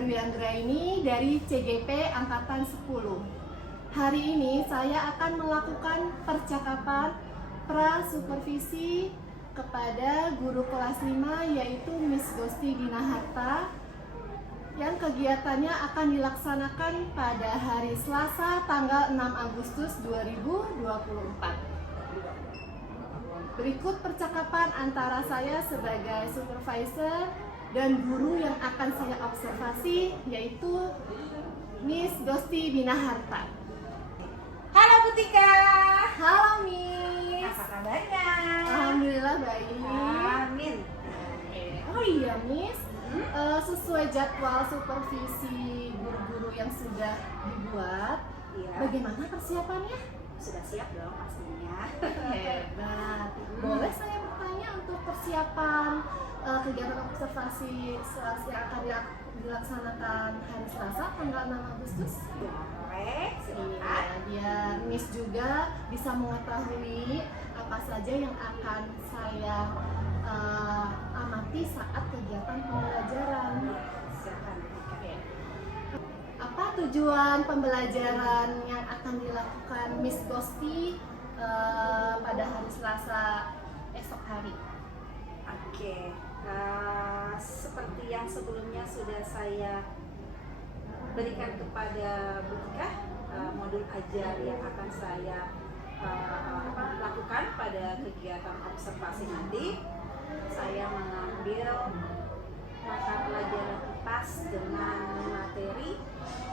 Dwi Anggraini dari CGP Angkatan 10. Hari ini saya akan melakukan percakapan pra-supervisi kepada guru kelas 5 yaitu Miss Gosti Ginaharta yang kegiatannya akan dilaksanakan pada hari Selasa tanggal 6 Agustus 2024. Berikut percakapan antara saya sebagai supervisor dan guru yang akan saya observasi yaitu Miss Gosti Ginaharta. Halo Butika. Halo Miss. Apa kabarnya? Alhamdulillah baik. Amin. Oh iya Miss, sesuai jadwal supervisi guru-guru yang sudah dibuat, Iya. bagaimana persiapannya? Sudah siap dong pastinya. Hebat. Boleh saya bertanya untuk persiapan kegiatan observasi yang akan dilaksanakan hari Selasa tanggal 6 Agustus? Boleh, Iya, silakan. biar Miss juga bisa mengetahui apa saja yang akan saya amati saat kegiatan pembelajaran. Silakan Butika. Apa tujuan pembelajaran yang akan dilakukan Miss Gosti pada hari Selasa esok hari? Oke. Seperti yang sebelumnya sudah saya berikan kepada Butika, modul ajar yang akan saya lakukan pada kegiatan observasi nanti. Saya mengambil mata pelajaran IPAS dengan materi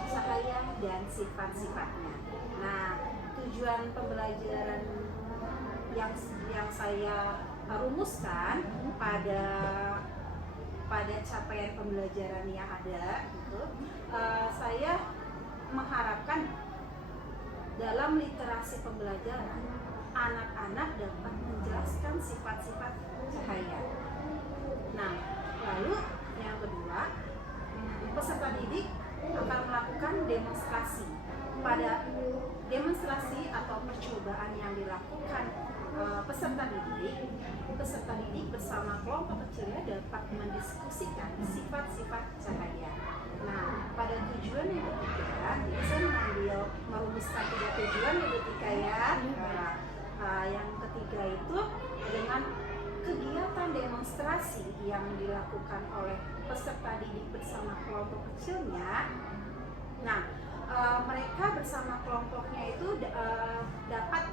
cahaya dan sifat-sifatnya. Nah, tujuan pembelajaran yang saya rumuskan pada capaian pembelajaran yang ada gitu, saya mengharapkan dalam literasi pembelajaran anak-anak dapat menjelaskan sifat-sifat cahaya. Nah, lalu yang kedua, peserta didik akan melakukan demonstrasi. Pada demonstrasi atau percobaan yang dilakukan peserta didik bersama kelompok kecilnya dapat mendiskusikan sifat-sifat cahaya. Nah, pada tujuan yang ketiga, saya merumuskan 3 tujuan yang ketiga ya. Yang ketiga itu dengan kegiatan demonstrasi yang dilakukan oleh peserta didik bersama kelompok kecilnya. Nah, mereka bersama kelompoknya itu dapat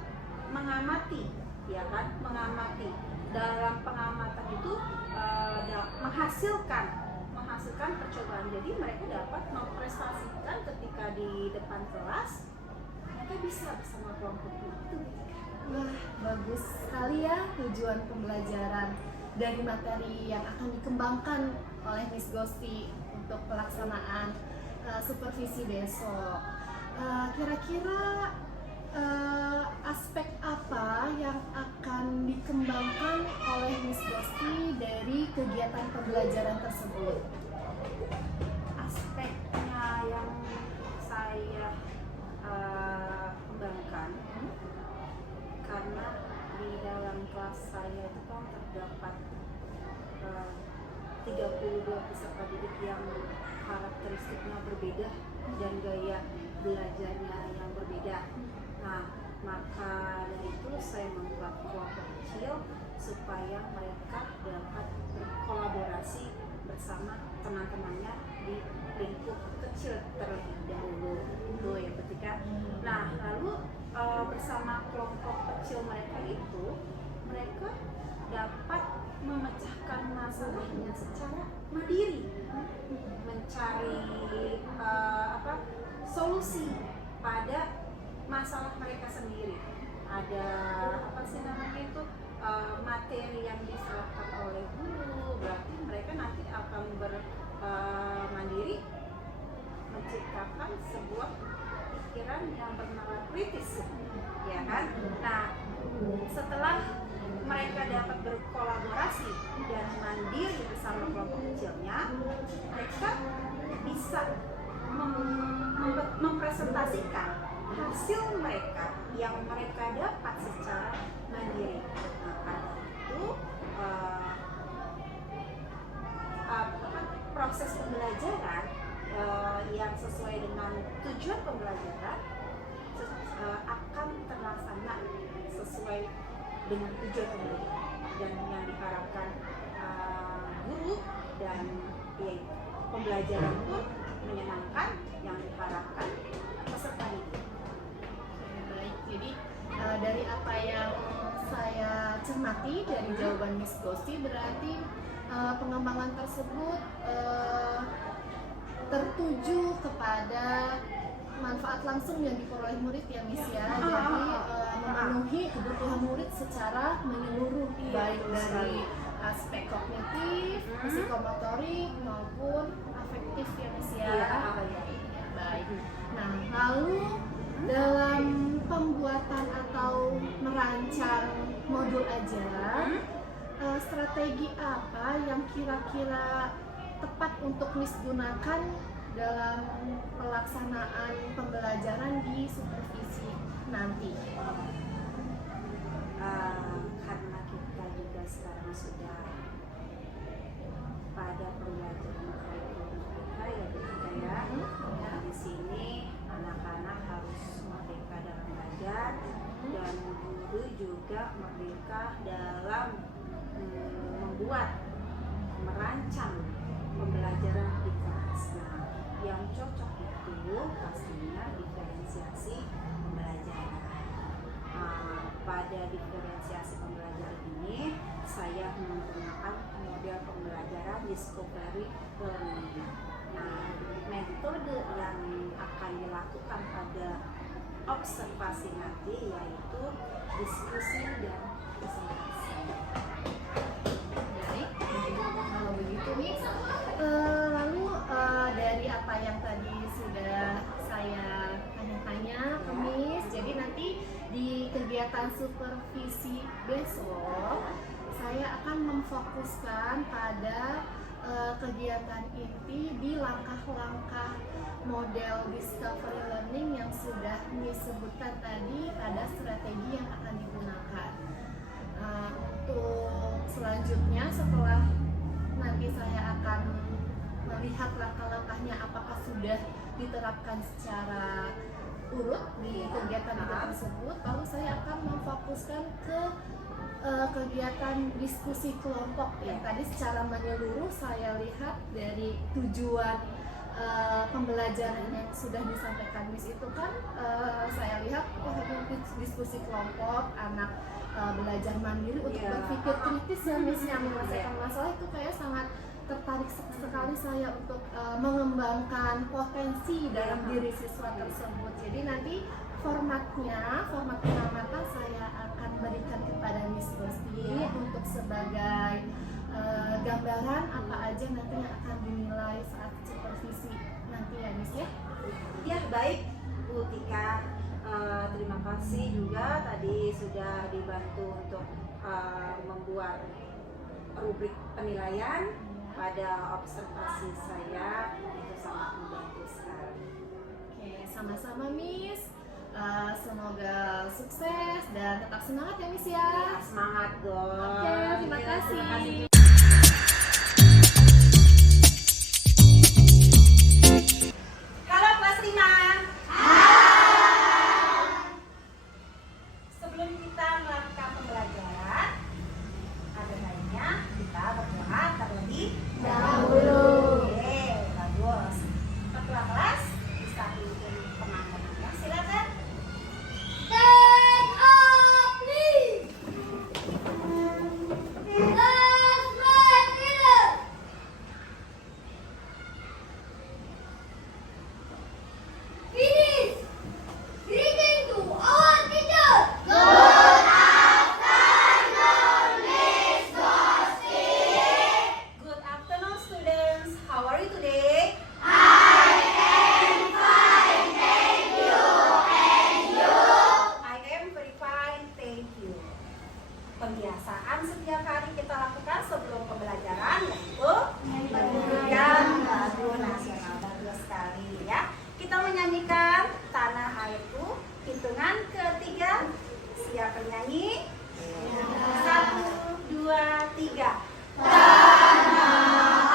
mengamati, ya kan? Mengamati. Dalam pengamatan itu menghasilkan percobaan. Jadi mereka dapat mempresentasikan ketika di depan kelas, mereka bisa bersama kelompoknya. Itu. Wah, bagus sekali ya tujuan pembelajaran dari materi yang akan dikembangkan oleh Miss Gosti untuk pelaksanaan supervisi besok. Kira-kira aspek apa yang akan dikembangkan oleh Miss Gosti dari kegiatan pembelajaran tersebut? Aspeknya yang saya kembangkan, karena di dalam kelas saya itu kan terdapat 32 peserta didik yang karakteristiknya berbeda dan gaya belajarnya yang berbeda. Nah, maka dari itu saya membuat kelompok kecil supaya mereka dapat berkolaborasi bersama teman-temannya di lingkup kecil terlebih dahulu. Itu yang ketiga. Nah, lalu bersama kelompok kecil mereka itu, mereka dapat memecahkan masalahnya secara mandiri, mencari solusi pada masalah mereka sendiri. Ada materi yang diserahkan oleh guru, berarti mereka nanti akan mandiri menciptakan sebuah pikiran yang bernalar kritis, ya kan? Nah, setelah mereka dapat berkolaborasi dan mandiri bersama kelompok kecilnya, mereka bisa mempresentasikan hasil mereka yang mereka dapat secara mandiri. Nah, karena itu proses pembelajaran yang sesuai dengan tujuan pembelajaran akan terlaksana sesuai dengan tujuan pembelajaran, dan yang diharapkan guru dan pembelajaran pun menyenangkan yang diharapkan peserta didik. Baik, jadi dari apa yang saya cermati dari jawaban Miss Gosti, berarti pengembangan tersebut tertuju kepada manfaat langsung yang diperoleh murid ya Miss ya. Jadi memenuhi kebutuhan murid secara menyeluruh, baik dari aspek kognitif, psikomotorik maupun afektif ya Miss ya. Baik. Nah, lalu dalam pembuatan atau merancang modul ajar, strategi apa yang kira-kira tepat untuk Miss gunakan dalam pelaksanaan pembelajaran di supervisi nanti? Karena kita juga sekarang sudah pada pembelajaran mereka ya kita ya. Nah, di sini anak-anak harus merdeka dalam belajar, dan guru juga merdeka dalam merancang pembelajaran di kelas. Nah, yang cocok itu pastinya diferensiasi pembelajaran. Pada diferensiasi pembelajaran ini saya menggunakan model pembelajaran discovery learning. Nah, metode yang akan dilakukan pada observasi nanti yaitu diskusi dan presentasi. Baik, kalau begitu Miss, lalu dari apa yang tadi sudah saya tanya-tanya ke Miss, jadi nanti di kegiatan supervisi besok saya akan memfokuskan pada kegiatan inti di langkah-langkah model discovery learning yang sudah disebutkan tadi pada strategi yang akan digunakan. Untuk selanjutnya, setelah nanti saya akan melihat langkah-langkahnya apakah sudah diterapkan secara urut di kegiatan tersebut, lalu saya akan memfokuskan ke kegiatan diskusi kelompok yang tadi secara menyeluruh saya lihat dari tujuan pembelajaran yang sudah disampaikan Miss itu kan saya lihat diskusi kelompok, anak belajar mandiri untuk berpikir kritis ya Miss, yang menyelesaikan masalah itu kayak sangat tertarik sekali saya untuk mengembangkan potensi dalam diri siswa tersebut. Jadi nanti format pengamatan saya akan berikan kepada Miss Gosti untuk sebagai gambaran apa aja nanti yang akan dinilai saat supervisi nanti ya Miss ya. Ya, baik Bu Tika, terima kasih juga tadi sudah dibantu untuk membuat rubrik penilaian pada observasi saya, itu sangat membantu sekali. Oke, sama-sama Miss. Semoga sukses dan tetap semangat ya Miss ya. Semangat dong. Oke, terima kasih. Halo kelas 5. Sebelum kita melakukan pembelajaran, ada baiknya kita berdoa terlebih dahulu. Oke, bagus. Ketua kelas bisa pimpin pengantarnya, silakan. Good afternoon, students. How are you today? I am very fine, thank you. Pembiasaan setiap hari kita lakukan sebelum pembelajaran yaitu menyanyikan lagu nasional. Bagus sekali ya. Kita menyanyikan Tanah Airku, hitungan ketiga. Siap bernyanyi? 1, 2, 3. Tanah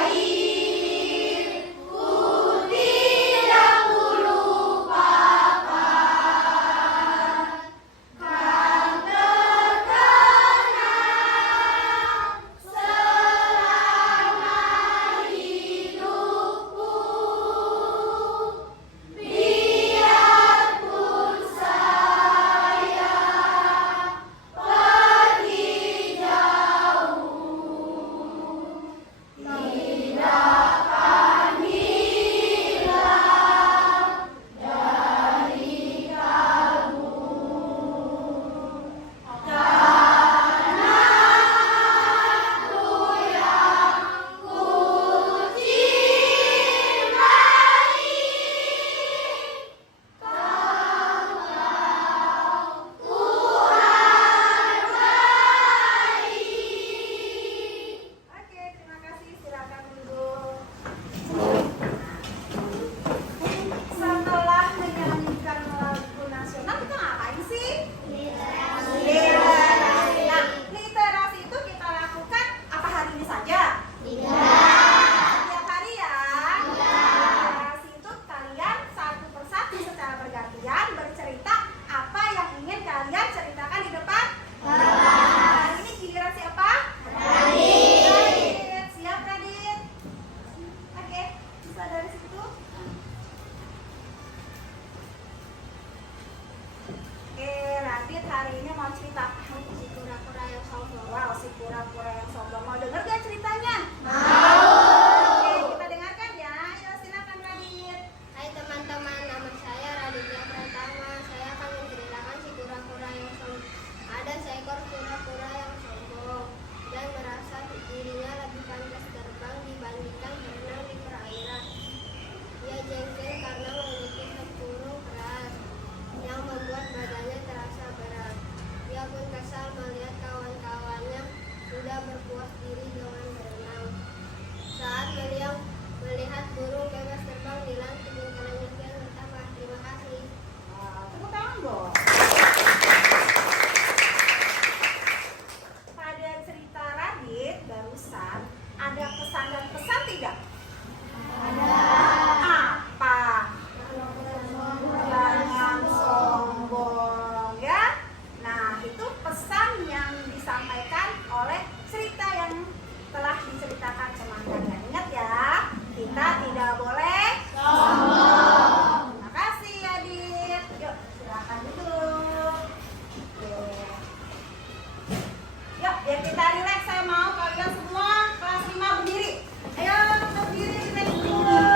airku hari ini mau cerita? Si kura-kura yang sombong. Wow, si kura-kura yang sombong. Mau denger gak ceritanya? Mau. Oke, kita dengarkan ya. Ayo silakan Radit. Hai teman-teman, nama saya Raditya Pratama. Saya akan menceritakan si kura-kura yang sombong. Ada seekor kura-kura yang sombong dan merasa dirinya lebih pantas terbang dibandingkan berenang di perairan. Ia jengkel karena memiliki tempurung keras yang membuat badannya terasa berat. Ia pun kesal melihat kawan-kawannya sudah berpuas diri dengan berenang. Saat melihat burung bebas terbang di langit, tingkalannya kian bertambah. Terima kasih. Tepuk tangan dong. Pada cerita Radit barusan ada pesan dan pesan tidak? Ada. Apa? Jangan sombong ya. Nah, itu pesan yang disampaikan oleh cerita yang telah diceritakan semangatnya. Ingat ya, kita tidak boleh sombong. Terima kasih Adit. Yuk, silakan duduk. Oke. Yuk, biar kita rileks, saya mau kalian semua kelas 5 berdiri. Ayo berdiri, rileks dulu.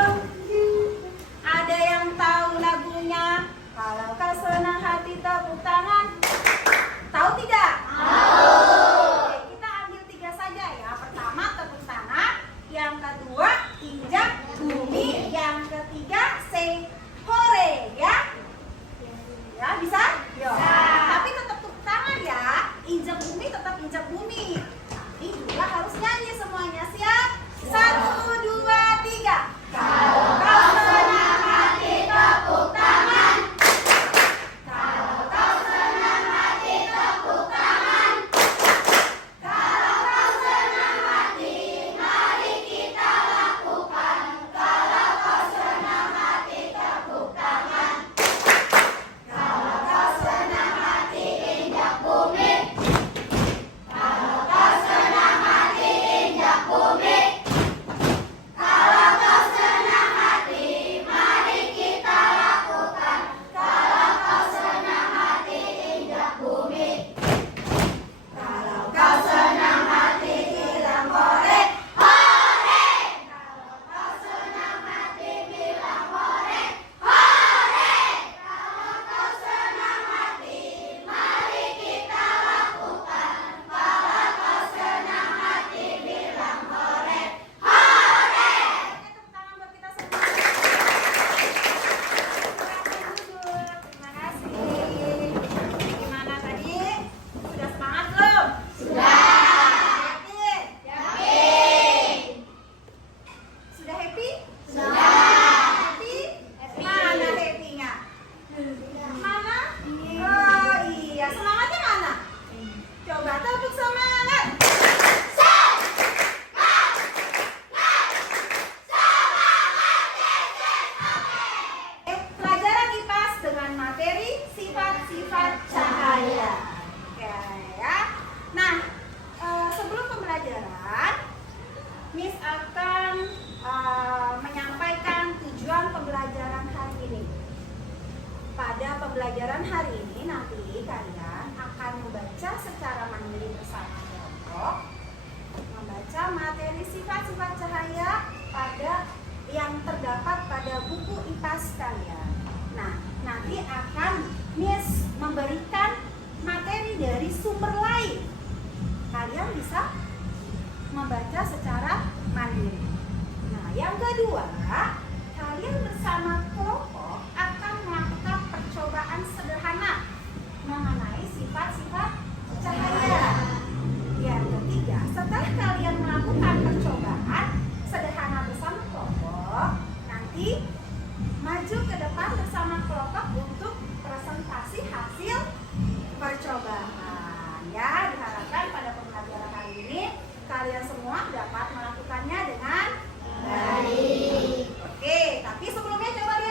Ada yang tahu lagunya? Kalau kau senang hati tepuk tangan. Tahu tidak? Tahu. Oke, kita ambil 3 saja ya. Pertama tepuk tangan, yang kedua injak bumi, yang ketiga say hore ya. Ya, bisa? Yuk. Tapi tetap tepuk tangan ya. Injak bumi tetap injak bumi. Tapi juga harus nyanyi semuanya. Siap? 1, 2, 3. Kalau kau senang hati tepuk tangan. Kalau kau senang hati tepuk tangan. Kalau kau senang hati, mari kita lakukan. Kalau kau senang hati tepuk tangan. Kalau kau senang hati injak bumi. Kalau kau senang hati injak bumi. Kalau kau senang hati, mari kita lakukan. Kalau kau senang hati injak bumi. Kalau kau senang hati bilang hore, hore. Kalau kau senang hati bilang hore, hore. Kalau kau senang hati, mari kita lakukan. Kalau kau senang hati bilang hore, hore. Tepuk tangan buat kita semua. Silakan duduk. Terima kasih. Gimana tadi? Sudah semangat belum? Sudah. Yakin? Yakin. Sudah happy? Sudah. Happy? Happy. Mana happy-nya? Mana? Oh iya, semangatnya mana? Coba tepuk semangat. Pelajaran IPAS dengan materi sifat-sifat cahaya. Oke ya. Nah, sebelum pembelajaran, Miss akan menyampaikan tujuan pembelajaran hari ini. Pada pembelajaran hari ini nanti kalian akan membaca secara mandiri bersama kelompok, membaca materi sifat-sifat cahaya pada yang terdapat pada buku IPAS kalian. Nah, nanti akan Miss memberikan materi dari sumber lain. Kalian bisa membaca secara mandiri. Nah, yang kedua, kalian bersama kelompok akan melakukan percobaan sederhana mengenai sifat-sifat cahaya. Yang ketiga, setelah kalian melakukan percobaan sederhana bersama kelompok, nanti maju ke depan bersama kelompok untuk presentasi hasil percobaan. Ya, diharapkan pada pembelajaran hari ini kalian semua dapat melakukannya dengan baik. Oke, tapi sebelumnya coba lihat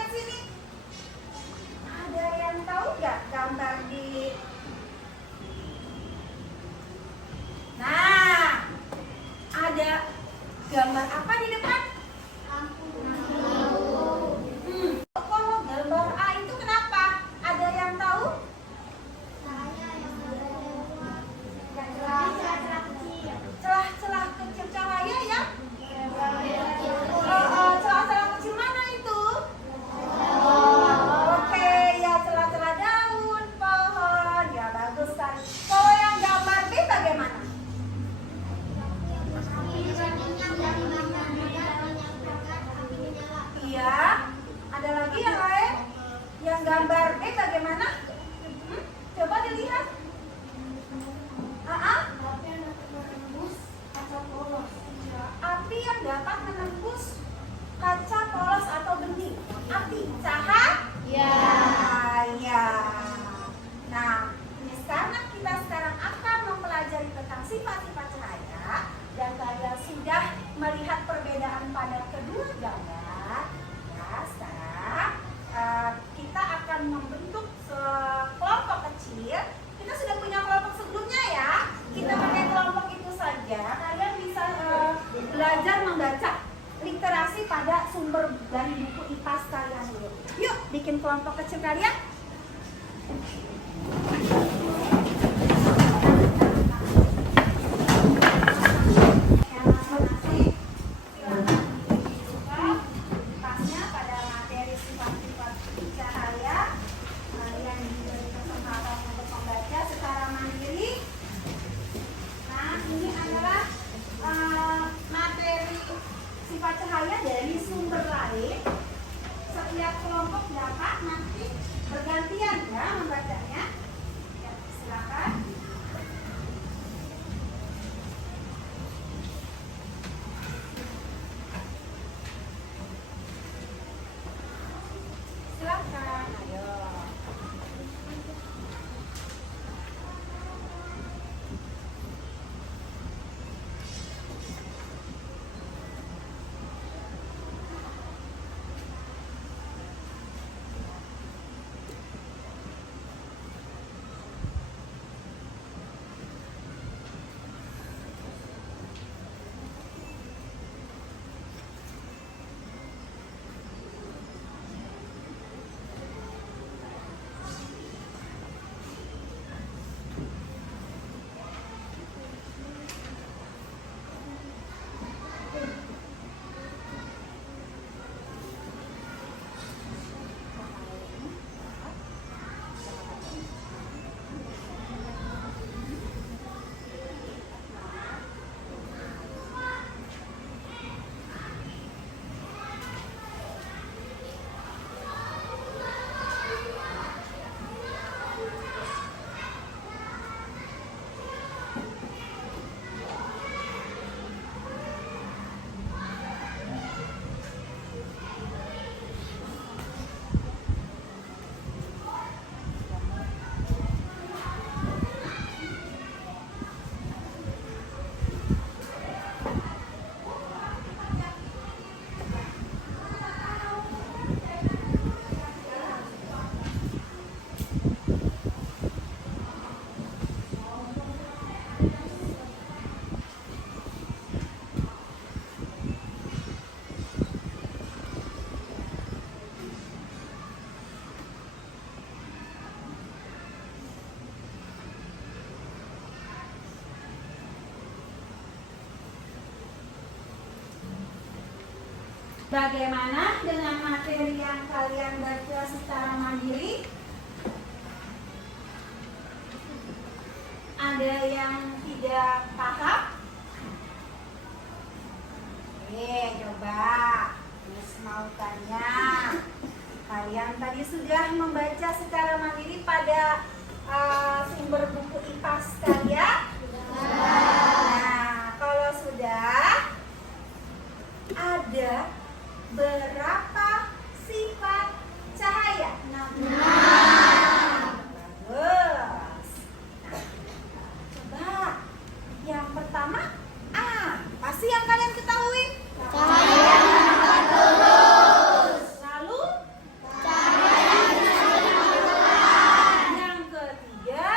kelompok kecil kalian? Bergantian ya membacanya. Ya, silakan. Silakan, ayo. Bagaimana dengan materi yang kalian baca secara mandiri? Ada yang tidak paham? Coba Miss mau tanya. Kalian tadi sudah membaca secara mandiri pada sumber buku IPAS kalian? Nah, kalau sudah, ada berapa sifat cahaya? Bagus. Coba yang pertama, apa sih yang kalian ketahui? Cahaya yang terus. Lalu Cahaya yang yang ketiga,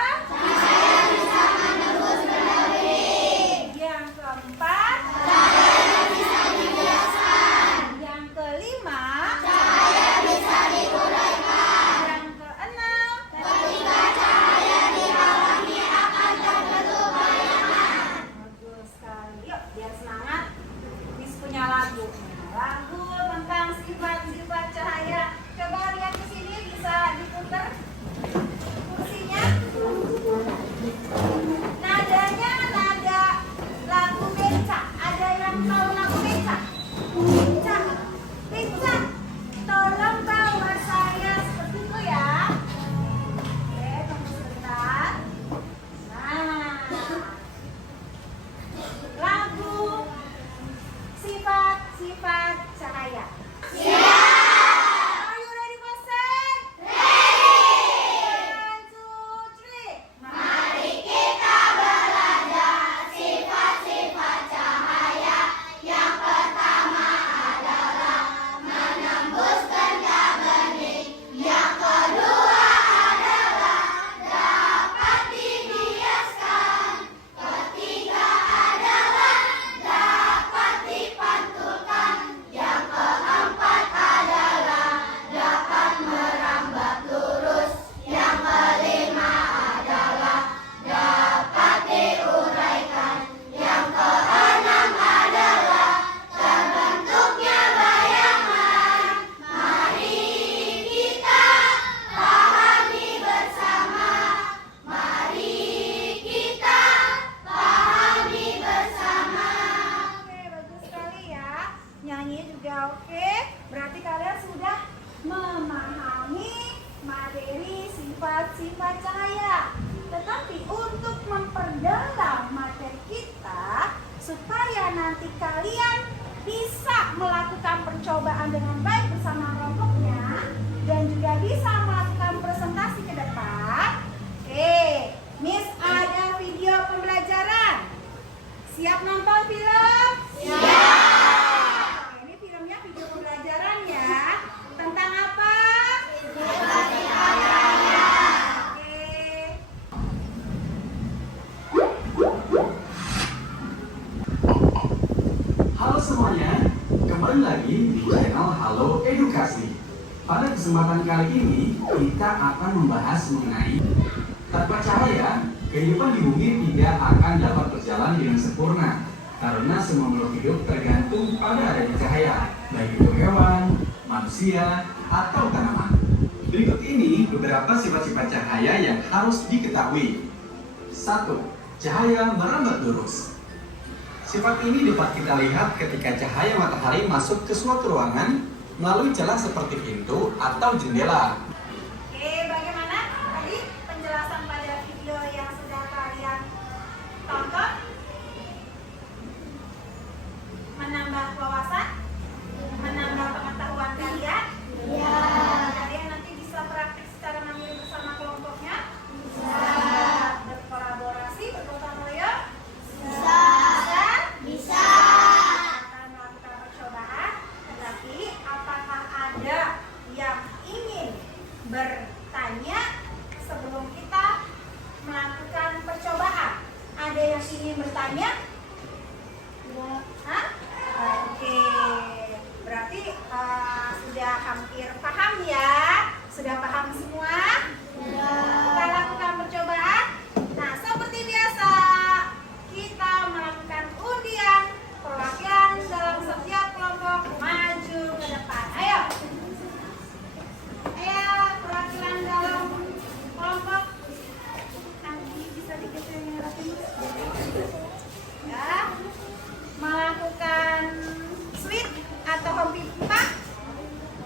Pak Cahaya. Tetapi untuk memperdalam materi kita supaya nanti kalian bisa melakukan percobaan dengan baik bersama kelompoknya dan juga bisa melakukan presentasi ke depan. Oke, Miss ada video pembelajaran. Siap nonton film? Siap. Ini filmnya video pembelajaran ya. Tentang apa? Halo semuanya, kembali lagi di channel Halo Edukasi. Pada kesempatan kali ini, kita akan membahas mengenai tanpa cahaya, kehidupan di bumi tidak akan dapat berjalan dengan sempurna. Karena semua makhluk hidup tergantung pada adanya cahaya, baik itu hewan, manusia, atau tanaman. Berikut ini beberapa sifat-sifat cahaya yang harus diketahui. 1. Cahaya merambat lurus. Sifat ini dapat kita lihat ketika cahaya matahari masuk ke suatu ruangan melalui celah seperti pintu atau jendela. Oke, bagaimana tadi penjelasan pada video yang sudah kalian tonton? Menambah wawasan? Menambah pengetahuan kalian? Ya. Kalian nanti bisa praktik secara mandiri bersama kelompoknya? Bisa. Berkolaborasi, bergotong royong? Bisa. Bisa. Akan melakukan percobaan, tetapi apakah ada yang ingin bertanya sebelum kita melakukan percobaan? Ada yang ingin bertanya? Hah? Oke, berarti sudah hampir paham ya? Sudah paham semua? Kita lakukan percobaan. Nah, seperti biasa, kita melakukan undian perwakilan dalam setiap kelompok maju ke depan. Ayo, perwakilan dalam kelompok. Nanti bisa digeser yang rapi. Ya, melakukan sweet atau hobi pipa.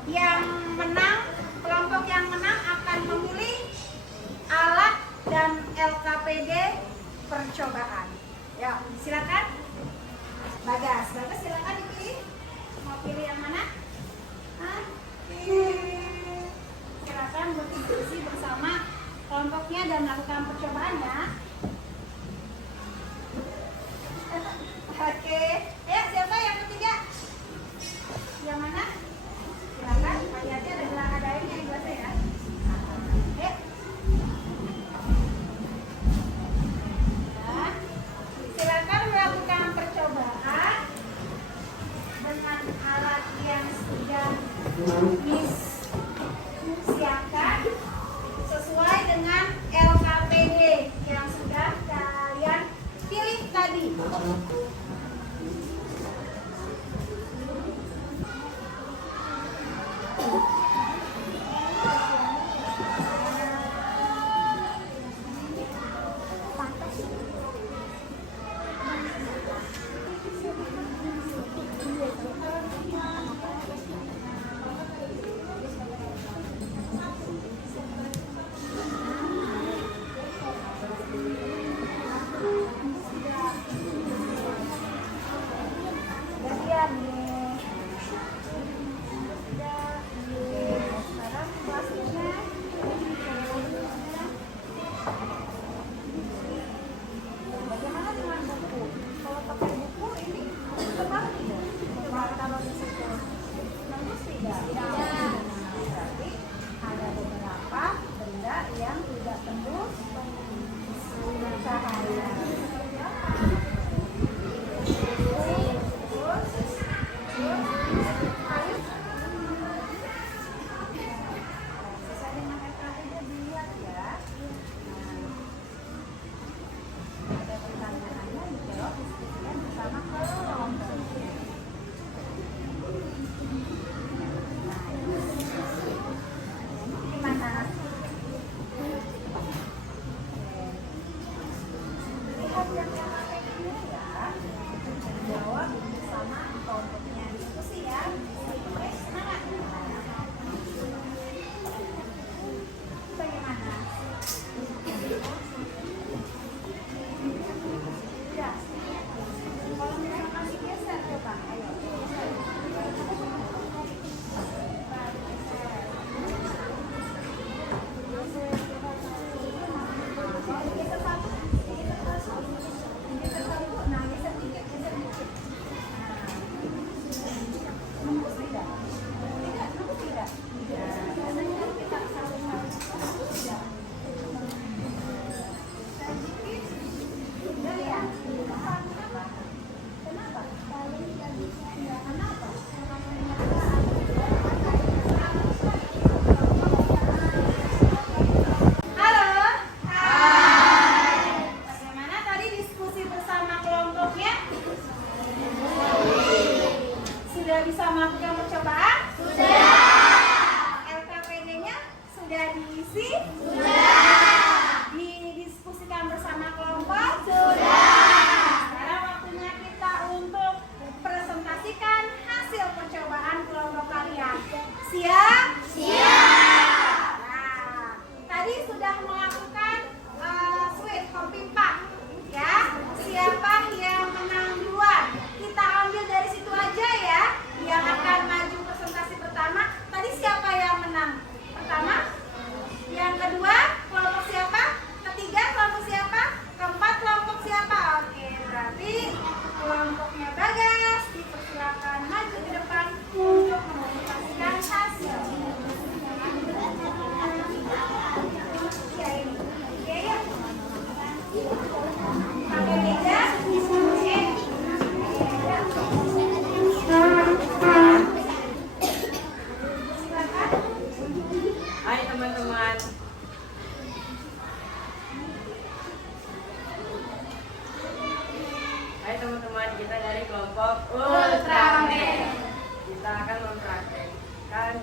Yang menang, kelompok yang menang akan memilih alat dan LKPD percobaan. Ya, silakan. Bagas silakan dipilih. Mau pilih yang mana? Silakan berdiskusi bersama kelompoknya dan melakukan percobaan ya. Oke, siapa yang ketiga? Yang mana? Silakan, hati-hati ada gelang adain yang biasa ya. Ayo. Ya. Silakan melakukan percobaan dengan alat yang sudah Miss siapkan sesuai dengan LKPD yang sudah kalian pilih tadi. kita dari kelompok Ultraman. Kita akan mempraktekkan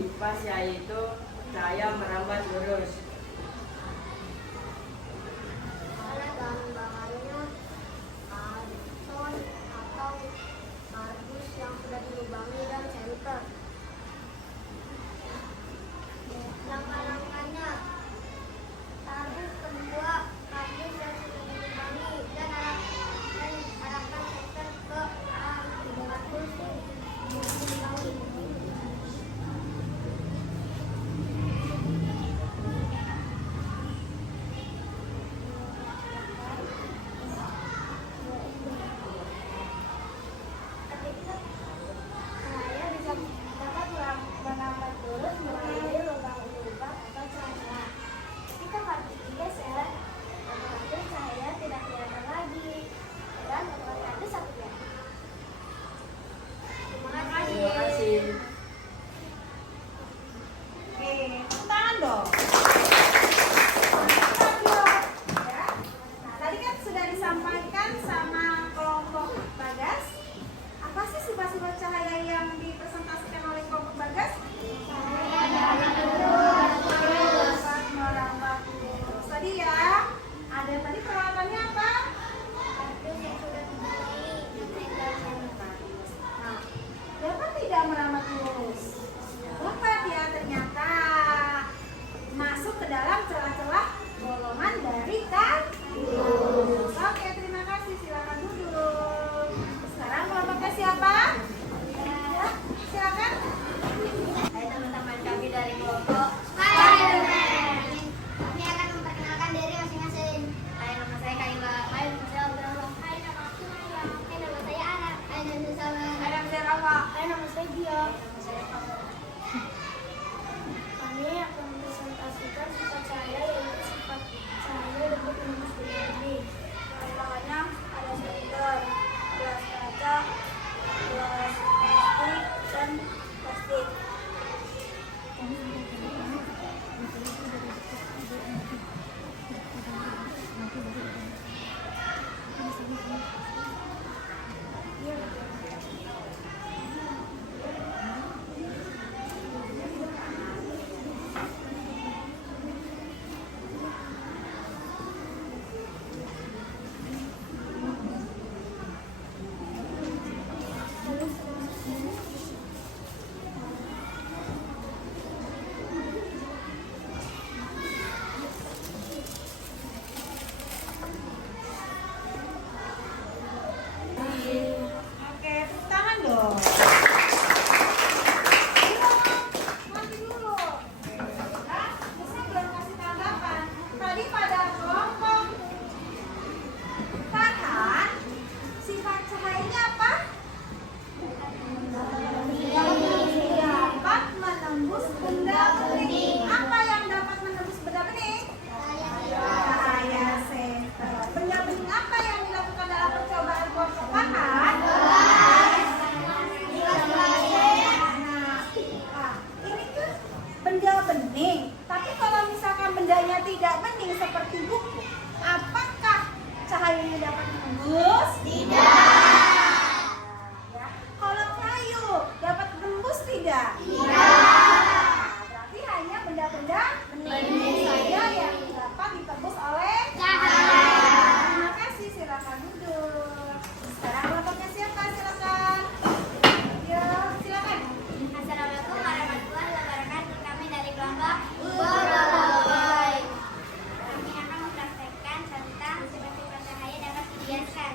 IPAS, yaitu cahaya merambat lurus. Ada gambarnya Arson atau kardus yang sudah dilubangi dan senter. Langkah-langkahnya, taruh kedua kardus yang sudah dilubangi dan arahkan senter ke arah kardus yang dilubangi. Cahaya bisa dapat merambat lurus melalui lubang-lubang atau celah. Ketika kardus digeser, otomatis cahaya tidak kelihatan lagi dan otomatis satu ya. Terima kasih. Terima kasih. Oke, tepuk tangan dong. Ya. Tadi kan sudah disampaikan sama kelompok Bagas. Apa sih sifat-sifat cahaya yang dipresentasikan oleh kelompok Bagas? Dapat merambat lurus. Tadi ya, ada tadi peralatannya apa? Kardus yang sudah dilubangi dan senter. Nah, dapat tidak merambat lurus? Dapat ya, ternyata masuk ke dalam celah-celah bolongan dari kardus. Oke, terima kasih. Silakan duduk. Sekarang kelompoknya siapa? Ya, silakan. Hai teman-teman, kami dari kelompok Spiderman. Kami akan memperkenalkan diri masing-masing. Hai, nama saya Kaila. Hai, nama saya Abdullah. Hai, nama aku Naya. Hai, nama saya Ana. Hai, nama saya Salma. Hai, nama saya Rafa. Hai, nama saya Dia. Nama saya Kamal. Kami akan mempresentasikan sifat cahaya, yaitu sifat cahaya dapat menembus benda-benda. Bahan-bahannya ada senter, gelas kaca, gelas plastik, dan plastik. Oke, tepuk tangan dong. Nanti dulu. Nah, saya belum kasih tanggapan. Tadi pada kelompok Farhan, sifat cahayanya apa? Dapat menembus benda bening. Apa yang dapat menembus benda bening? Cahaya senter. Benda bening apa yang dilakukan dalam percobaan kelompok Farhan? Nah, ini kan benda bening. Tapi kalau misalkan bendanya tidak bening seperti buku, apakah cahayanya dapat menembus? Tidak. Ya. Kalau kayu dapat menembus tidak? Tidak. Berarti hanya benda-benda bening saja yang dapat ditembus oleh cahaya. Terima kasih, silakan duduk. Sekarang kelompoknya siapa? Silakan. Ya, silakan. Assalamualaikum warahmatullahi wabarakatuh. Kami dari kelompok Boroboy. Kami akan mempraktekkan tentang sifat-sifat cahaya dapat dibiaskan.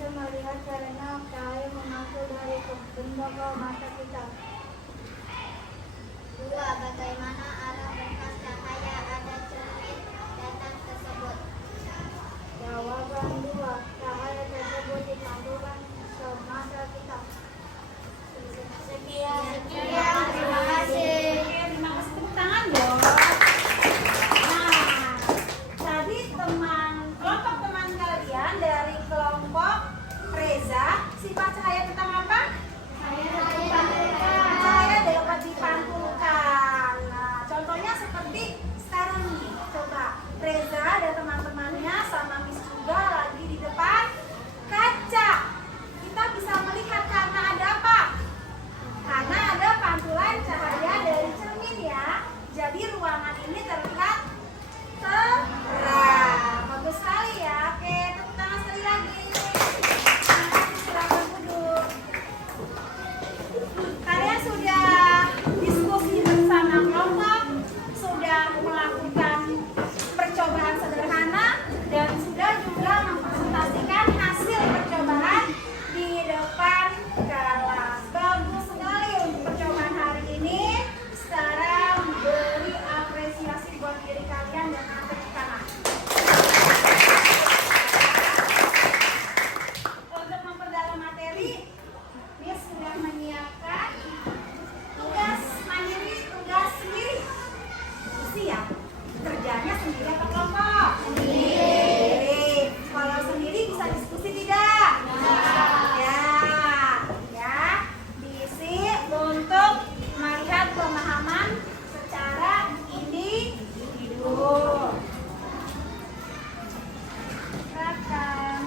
bisa melihat karena cahaya memantul dari lembaga mata kita. 2. Bagaimana arah berkas cahaya ada cermin datar tersebut? Jawaban 2. Cahaya tersebut dipantulkan ke mata kita. Sekian, terima kasih. Oke, terima kasih, tepuk tangan dong. Nah, tadi kelompok teman kalian dari kelompok Reza, sifat cahaya tentang apa? Cahaya dapat dipantulkan. Nah, contohnya seperti sekarang nih. Coba Reza dan teman-temannya sama Miss juga lagi di depan kaca. Kita bisa melihat karena ada apa? Karena ada pantulan cahaya dari cermin ya. Jadi ruangan ini terlihat terang. Bagus sekali ya. Oke, tepuk tangan sekali lagi. Silakan duduk. Kalian sudah diskusi bersama kelompok, sudah melakukan percobaan sederhana, dan sudah juga mempresentasikan hasil percobaan di depan kelas. Bagus sekali untuk percobaan hari ini. Sekarang beri apresiasi buat diri kalian dengan tepuk tangan. Untuk memperdalam materi, Miss sudah menyiapkan tugas mandiri, tugas sendiri. Isi ya, kerjanya sendiri atau kelompok? Sendiri. Kalau sendiri bisa diskusi tidak? Ya, diisi untuk melihat pemahaman secara individu. Silakan.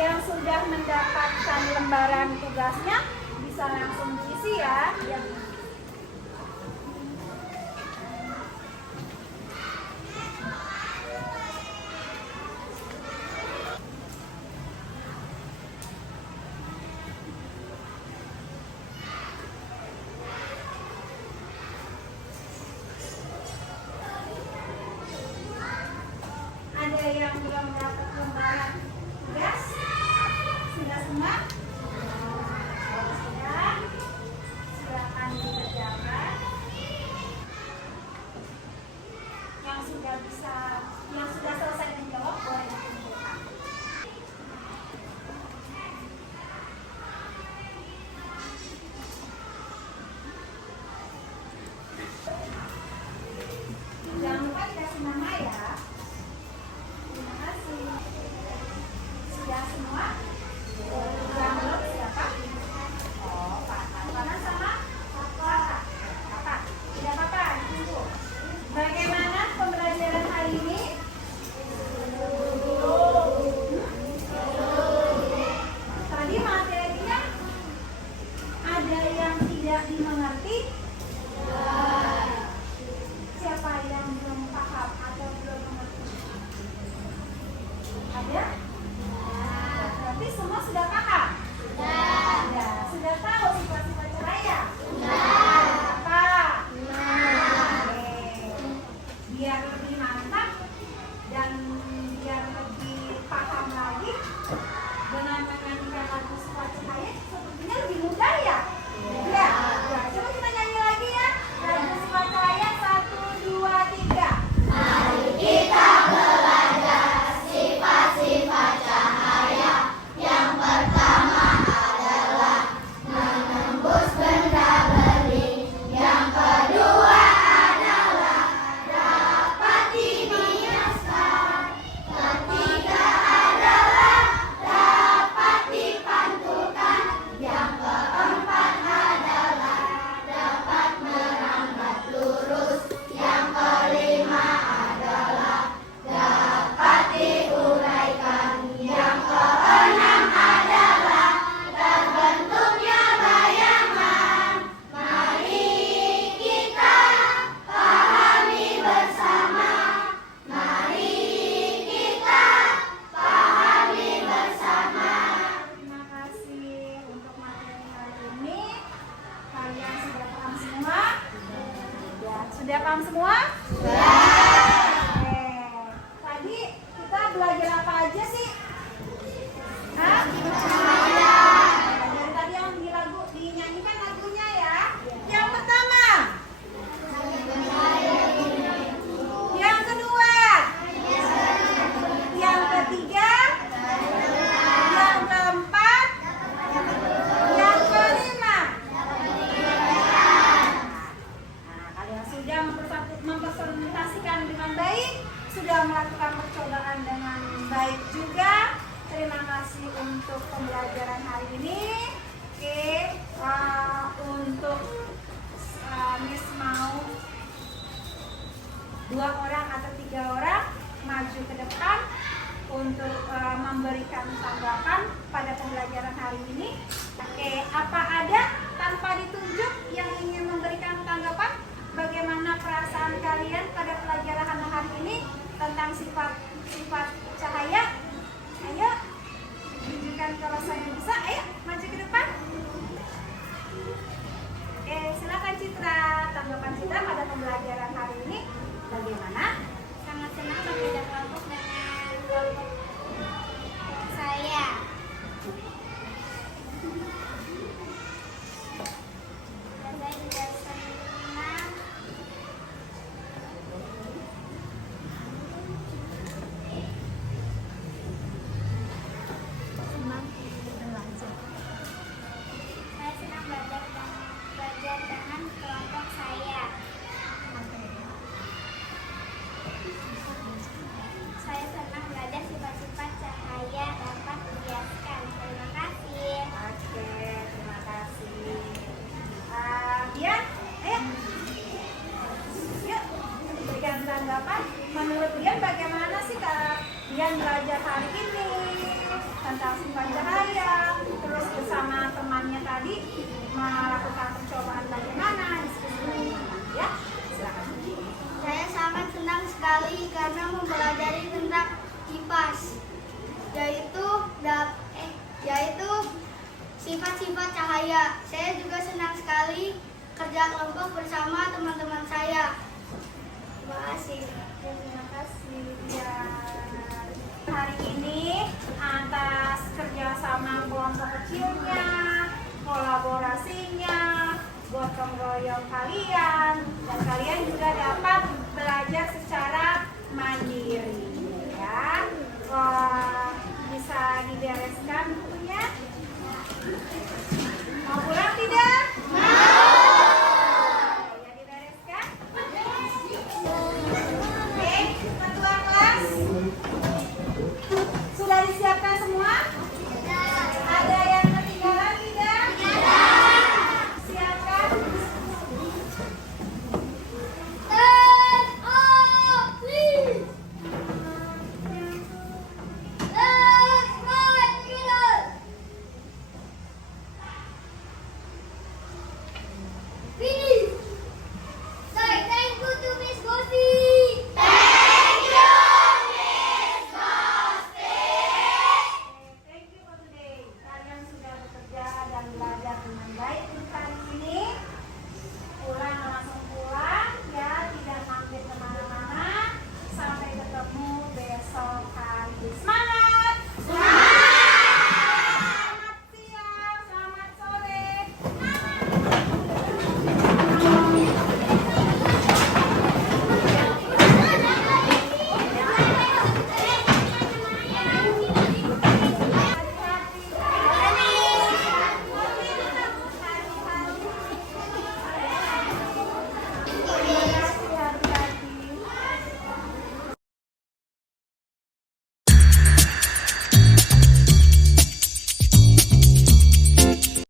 Yang sudah mendapatkan lembaran tugasnya bisa langsung diisi ya. Ada yang belum dapat lembaran tugas? Sudah semua? Sudah. Silakan dikerjakan. Yang sudah selesai menjawab boleh dikumpulkan. Jangan lupa dikasih nama ya. Terima kasih. Sudah semua? sudah melakukan percobaan dengan baik juga. Terima kasih untuk pembelajaran hari ini. Oke, untuk Miss mau 2 orang atau 3 orang maju ke depan untuk memberikan tanggapan pada pembelajaran hari ini. Oke, apa ada tanpa ditunjuk yang ingin memberikan tanggapan? Bagaimana perasaan kalian pada pelajaran hari ini tentang sifat cahaya? Ayo, tunjukkan kalau saya bisa. Ayo, maju ke depan. Oke, silakan Citra. Tanggapan Citra pada pembelajaran hari ini bagaimana? Sangat senang berbeda kelompok dengan kelompok saya. Dan saya juga senang saya senang belajar dengan kelompok saya. Saya senang belajar sifat-sifat cahaya dapat dibiaskan. Terima kasih. Oke, terima kasih. Dian, ayo. Yuk, berikan tanggapan. Menurut Dian bagaimana sih Kak Dian belajar hari ini tentang sifat cahaya? Terus bersama temannya tadi melakukan percobaan bagaimana? Diskusi ya? Silakan. Saya sangat senang sekali karena mempelajari tentang kipas, yaitu sifat-sifat cahaya. Saya juga senang sekali kerja kelompok bersama teman-teman saya. Terima kasih. Terima kasih ya. Hari ini atas kerjasama kelompok kecilnya, kolaborasinya, gotong royong kalian, dan kalian juga dapat belajar